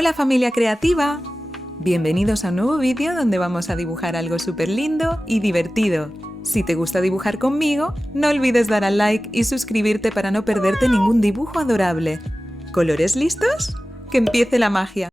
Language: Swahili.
Hola familia creativa, bienvenidos a un nuevo vídeo donde vamos a dibujar algo súper lindo y divertido. Si te gusta dibujar conmigo, no olvides dar al like y suscribirte para no perderte ningún dibujo adorable. ¿Colores listos? ¡Que empiece la magia!